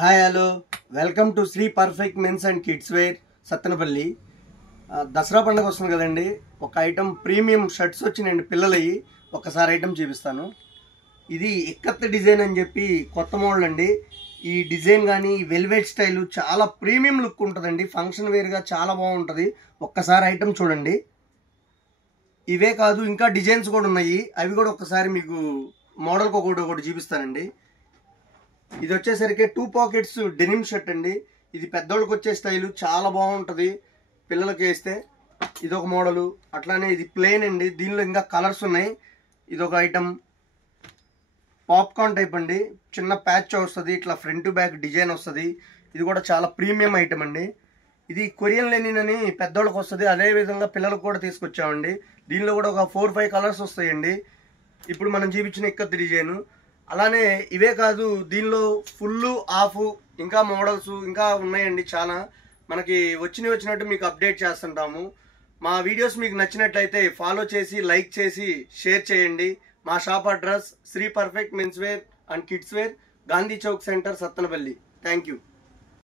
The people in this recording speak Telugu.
Hi hello welcome to Shri perfect mens and kids wear Sattenapalli. Dasara పండుగ వస్తుంది కదండి. ఒక ఐటమ్ ప్రీమియం షర్ట్స్ వచ్చినాయండి పిల్లలవి. ఒకసారి ఐటమ్ చూపిస్తాను. ఇది ఇక్కత్ డిజైన్ అని చెప్పి కొత్త మోడల్ అండి. ఈ డిజైన్ కానీ వెల్వెట్ స్టైల్ చాలా ప్రీమియం లుక్ ఉంటుందండి. ఫంక్షన్ వేర్గా చాలా బాగుంటుంది. ఒక్కసారి ఐటమ్ చూడండి. ఇవే కాదు ఇంకా డిజైన్స్ కూడా ఉన్నాయి. అవి కూడా ఒక్కసారి మీకు మోడల్కి ఒకటి చూపిస్తానండి. ఇది వచ్చేసరికి 2 పాకెట్స్ డెనిమ్ షర్ట్ అండి. ఇది పెద్దోళ్ళకి వచ్చే స్టైలు చాలా బాగుంటుంది. పిల్లలకి వేస్తే ఇదొక మోడలు. అట్లానే ఇది ప్లెయిన్ అండి. దీనిలో ఇంకా కలర్స్ ఉన్నాయి. ఇదొక ఐటమ్ పాప్కార్న్ టైప్ అండి. చిన్న ప్యాచ్ వస్తుంది. ఇట్లా ఫ్రంట్ టు బ్యాక్ డిజైన్ వస్తుంది. ఇది కూడా చాలా ప్రీమియం ఐటమ్ అండి. ఇది కొరియన్ లెనిన్ అని పెద్దోళ్ళకి వస్తుంది. అదేవిధంగా పిల్లలకు కూడా తీసుకొచ్చామండి. దీనిలో కూడా ఒక 4-5 కలర్స్ వస్తాయండి. ఇప్పుడు మనం చూపించిన ఇక్కత్ డిజైన్. అలానే ఇవే కాదు, దీనిలో ఫుల్ ఆఫ్ ఇంకా మోడల్స్ ఇంకా ఉన్నాయండి. చాలా మనకి వచ్చినట్టు మీకు అప్డేట్ చేస్తుంటాము. మా వీడియోస్ మీకు నచ్చినట్లయితే ఫాలో చేసి లైక్ చేసి షేర్ చేయండి. మా shop address Shri perfect mens wear and kids wear, Gandhi Chowk centre, Sattenapalli. Thank you.